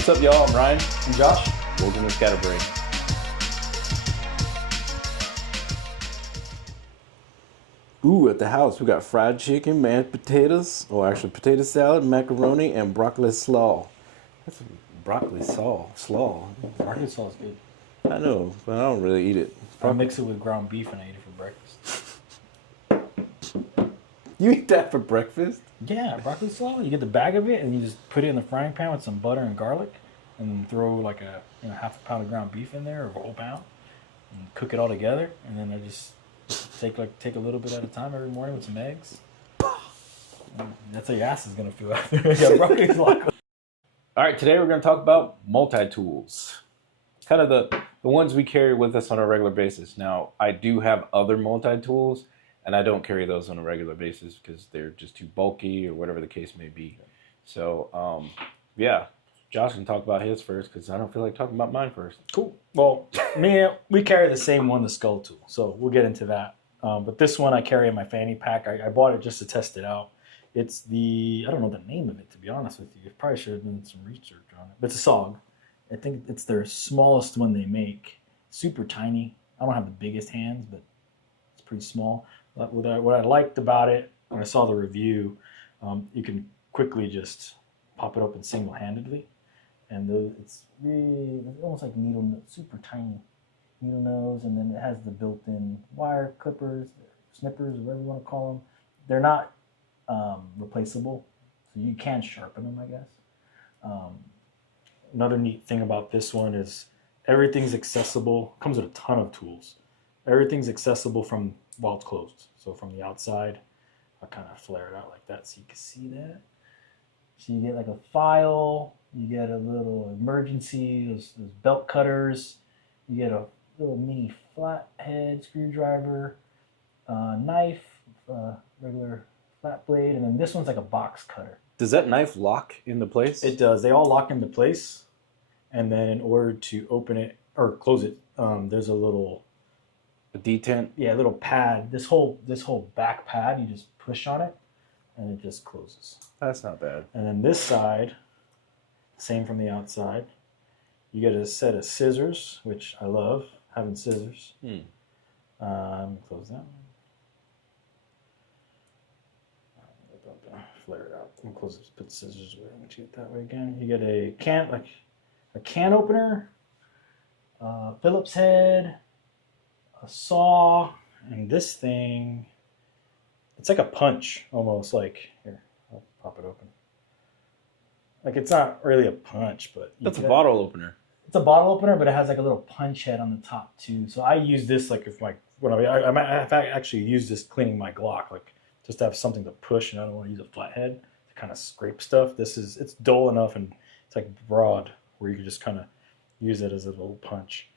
What's up, y'all? I'm Ryan. I'm Josh. Welcome to Scatterbrain. Ooh, at the house we got fried chicken, mashed potatoes, or actually potato salad, macaroni, and broccoli slaw. That's a broccoli slaw. Broccoli sauce is good. I know, but I don't really eat it. I mix it with ground beef and I eat it for breakfast. You eat that for breakfast? Yeah, broccoli slaw. You get the bag of it and you just put it in the frying pan with some butter and garlic, and throw like a half a pound of ground beef in there, or a whole pound, and cook it all together. And then I just take a little bit at a time every morning with some eggs. And that's how your ass is gonna feel after you got broccoli slaw. All right, today we're going to talk about multi-tools. Kind of the ones we carry with us on a regular basis. Now, I do have other multi-tools, and I don't carry those on a regular basis because they're just too bulky or whatever the case may be. So, yeah, Josh can talk about his first because I don't feel like talking about mine first. Cool. Well, we carry the same one, the skull tool. So we'll get into that. But this one I carry in my fanny pack. I bought it just to test it out. It's I don't know the name of it, to be honest with you. I probably should have done some research on it. But it's a SOG. I think it's their smallest one they make. Super tiny. I don't have the biggest hands, but it's pretty small. But what I liked about it, when I saw the review, you can quickly just pop it open single-handedly. And it's really almost like needle nose, super tiny needle nose, and then it has the built-in wire clippers, snippers, whatever you want to call them. They're not replaceable, so you can sharpen them, I guess. Another neat thing about this one is everything's accessible. Comes with a ton of tools. Everything's accessible from while it's closed. So from the outside, I kind of flare it out like that so you can see that. So you get like a file, you get a little emergency, those belt cutters, you get a little mini flathead screwdriver, knife, regular flat blade, and then this one's like a box cutter. Does that knife lock into place? It does. They all lock into place, and then in order to open it or close it, there's a little detent. Yeah, a little pad. This whole back pad, you just push on it, and it just closes. That's not bad. And then this side, same from the outside. You get a set of scissors, which I love having scissors. Close that one. Flare it out. I'm close it. Put the scissors away. Once you get that way again, you get a can opener, Phillips head, a saw, and this thing. It's like a punch, almost like here. I'll pop it open. Like it's not really a punch, but that's a bottle opener. It's a bottle opener, but it has like a little punch head on the top too. So I use this like if I might have actually used this cleaning my Glock, like just to have something to push, and I don't want to use a flathead to kind of scrape stuff. It's dull enough and it's like broad where you can just kind of use it as a little punch.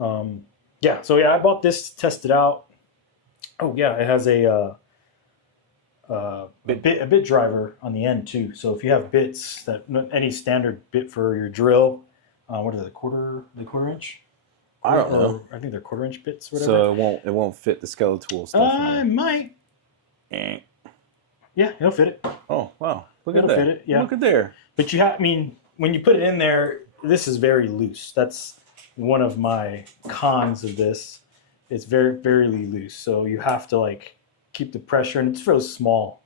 I bought this to test it out. Oh yeah, it has a bit driver on the end too. So if you have bits, any standard bit for your drill, what are they, quarter inch? I don't know. I think they're 1/4 inch bits. Whatever. So it won't fit the skeletal stuff. It might. Yeah, it'll fit it. Oh wow! It'll fit it. Yeah. Look at there. But when you put it in there, this is very loose. That's one of my cons of this. It's very, very loose. So you have to like keep the pressure, and it's really small.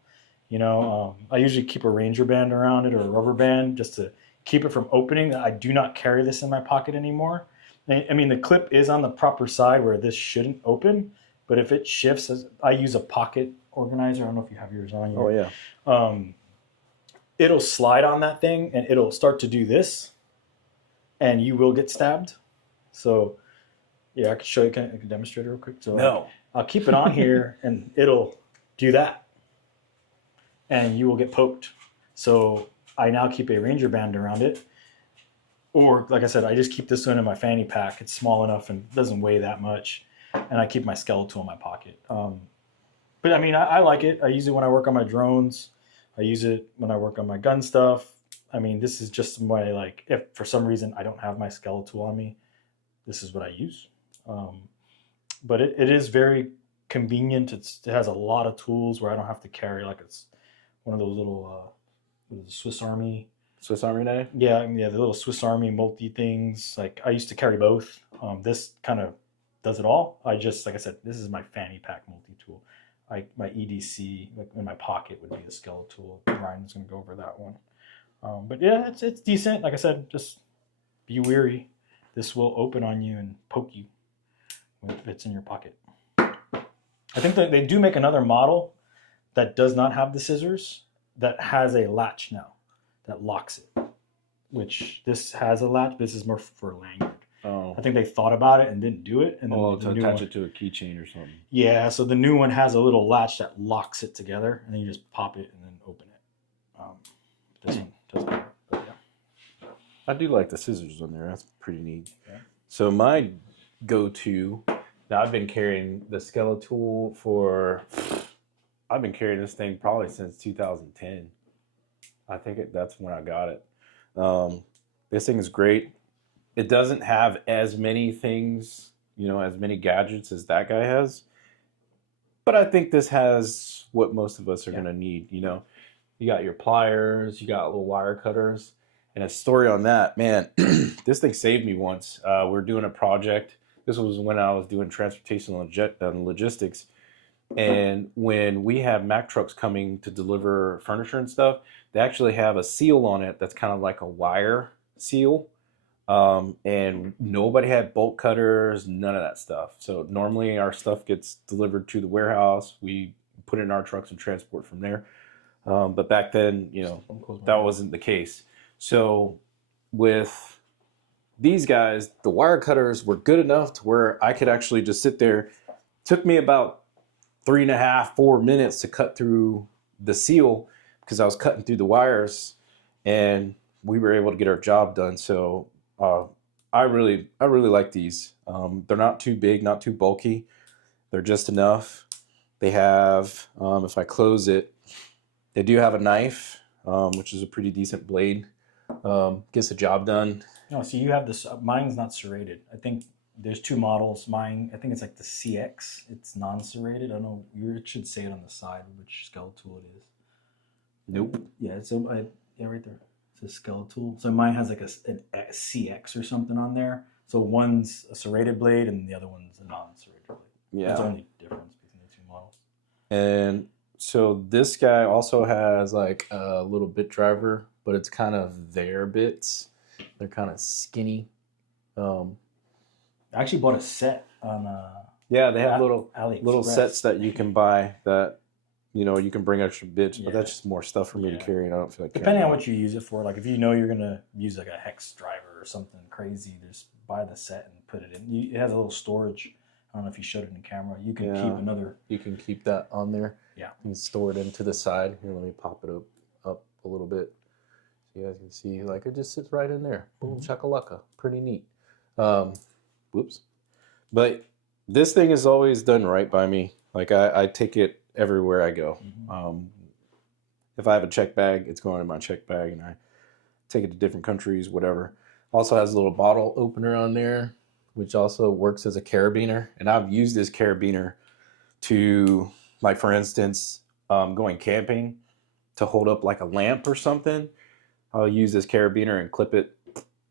I usually keep a Ranger band around it or a rubber band just to keep it from opening. I do not carry this in my pocket anymore. I mean, the clip is on the proper side where this shouldn't open, but if it shifts, I use a pocket organizer. I don't know if you have yours on. Oh yeah. It'll slide on that thing, and it'll start to do this, and you will get stabbed. So, yeah, I can show you. I can demonstrate it real quick. So no. I'll keep it on here, and it'll do that, and you will get poked. So I now keep a Ranger band around it, or like I said, I just keep this one in my fanny pack. It's small enough and doesn't weigh that much, and I keep my skeletal in my pocket. But I mean, I like it. I use it when I work on my drones. I use it when I work on my gun stuff. I mean, this is just my, like, if for some reason I don't have my skeletal on me, this is what I use. But it is very convenient. It has a lot of tools where I don't have to carry, like it's one of those little Swiss Army Swiss Army knife. Yeah, the little Swiss Army multi things. Like I used to carry both. This kind of does it all. Like I said, this is my fanny pack multi tool. My EDC, like in my pocket, would be the skeletal. Ryan's gonna go over that one. But yeah, it's decent. Like I said, just be wary. This will open on you and poke you if it's in your pocket. I think that they do make another model that does not have the scissors that has a latch now that locks it. Which this has a latch. This is more for lanyard. Oh. I think they thought about it and didn't do it. And then to attach it to a keychain or something. Yeah, so the new one has a little latch that locks it together, and then you just pop it and then open it. This one doesn't. But yeah. I do like the scissors on there. That's pretty neat. Yeah. So my go-to, now I've been carrying the Skeletal I've been carrying this thing probably since 2010. I think that's when I got it. This thing is great. It doesn't have as many things, as many gadgets as that guy has. But I think this has what most of us are going to need, You got your pliers, you got little wire cutters. And a story on that, man, this thing saved me once. We're doing a project. This was when I was doing transportation and logistics. And when we have Mack trucks coming to deliver furniture and stuff, they actually have a seal on it that's kind of like a wire seal. And nobody had bolt cutters, none of that stuff. So normally our stuff gets delivered to the warehouse. We put it in our trucks and transport from there. But back then, that wasn't the case. So with these guys, the wire cutters were good enough to where I could actually just sit there. Took me about 3.5, 4 minutes to cut through the seal because I was cutting through the wires, and we were able to get our job done. So I really like these. They're not too big, not too bulky. They're just enough. They have, if I close it, they do have a knife, which is a pretty decent blade. Gets the job done. No, so you have this. Mine's not serrated. I think there's two models. Mine, I think it's like the CX. It's non-serrated. I don't know. It should say it on the side which Skeletal it is. Nope. Yeah, yeah, right there. It's a Skeletal. So mine has like a CX or something on there. So one's a serrated blade and the other one's a non-serrated blade. Yeah. That's the only difference between the two models. And so this guy also has like a little bit driver, but it's kind of their bits. They're kind of skinny. I actually bought a set on yeah, they have little AliExpress. sets that you can buy that you can bring extra bits, but that's just more stuff for me to carry, and I don't feel like depending carrying on what you use it for. Like if you're gonna use like a hex driver or something crazy, just buy the set and put it in. It has a little storage. I don't know if you showed it in the camera. You can keep another. You can keep that on there. Yeah. You can store it into the side. Here, let me pop it up a little bit. So you guys can see, like, it just sits right in there. Boom, shakalaka. Pretty neat. Whoops. But this thing is always done right by me. Like, I take it everywhere I go. Mm-hmm. If I have a check bag, it's going in my check bag, and I take it to different countries, whatever. Also has a little bottle opener on there, which also works as a carabiner. And I've used this carabiner to, like, for instance, going camping to hold up like a lamp or something. I'll use this carabiner and clip it,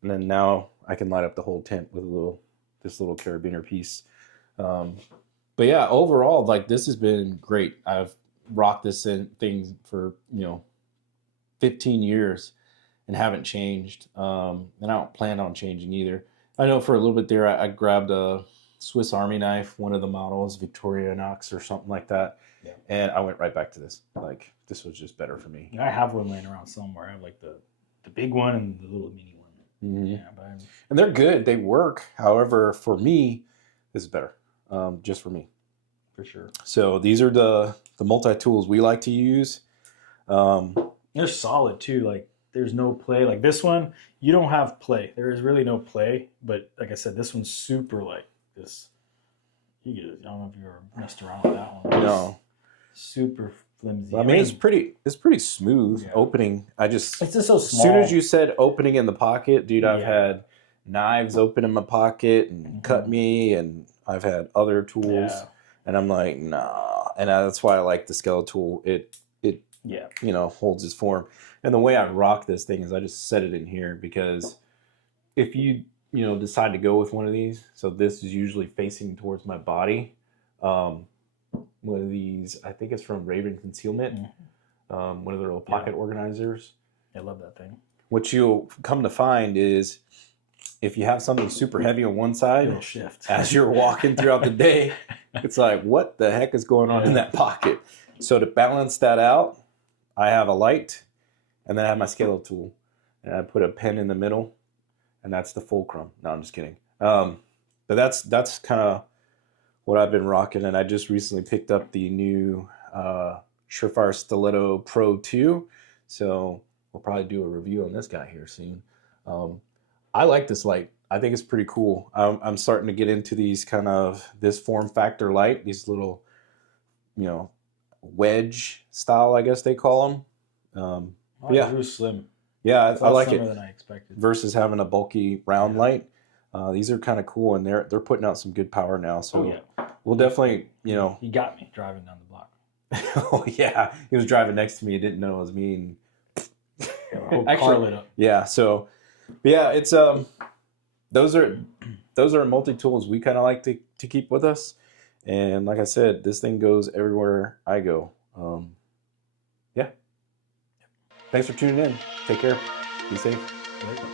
and then now I can light up the whole tent with this little carabiner piece. But yeah, overall, like, this has been great. I've rocked this thing for 15 years and haven't changed, and I don't plan on changing either. I know for a little bit there, I grabbed a Swiss Army knife, one of the models, Victorinox or something like that, and I went right back to this. Like, this was just better for me. I have one laying around somewhere. I have like the big one and the little mini one. Mm-hmm. Yeah, and they're good. They work. However, for me, this is better. Just for me. For sure. So these are the multi-tools we like to use. They're solid too. Like, there's no play. Like this one, you don't have play. There is really no play. But like I said, this one's super like this. I don't know if you ever messed around with that one. No. Super flimsy. I mean, it's pretty smooth opening. It's just so small. As soon as you said opening in the pocket, dude, I've had knives open in my pocket and cut me, and I've had other tools, and I'm like, nah. And that's why I like the Skeletal. It Yeah. you know, holds its form. And the way I rock this thing is I just set it in here because if you know, decide to go with one of these, so this is usually facing towards my body. One of these, I think it's from Raven Concealment, one of their little pocket organizers. I love that thing. What you'll come to find is if you have something super heavy on one side, It'll shift. as you're walking throughout the day, it's like, what the heck is going on in that pocket? So to balance that out, I have a light, and then I have my scale tool. And I put a pen in the middle, and that's the fulcrum. No, I'm just kidding. But that's kind of what I've been rocking, and I just recently picked up the new Surefire Stiletto Pro 2, so we'll probably do a review on this guy here soon. I like this light. I think it's pretty cool. I'm starting to get into these kind of this form factor light, these little, you know, wedge style, I guess they call them. Yeah, It was slim. yeah, I like it Slimmer than I expected. versus having a bulky round light. These are kind of cool, and they're putting out some good power now. So we'll definitely, you know. He got me driving down the block. Oh yeah, he was driving next to me. He didn't know it was me. And Actually, car lit up. Yeah. So, yeah, it's those are multi tools we kind of like to keep with us, and like I said, this thing goes everywhere I go. Yeah. Thanks for tuning in. Take care. Be safe. Later.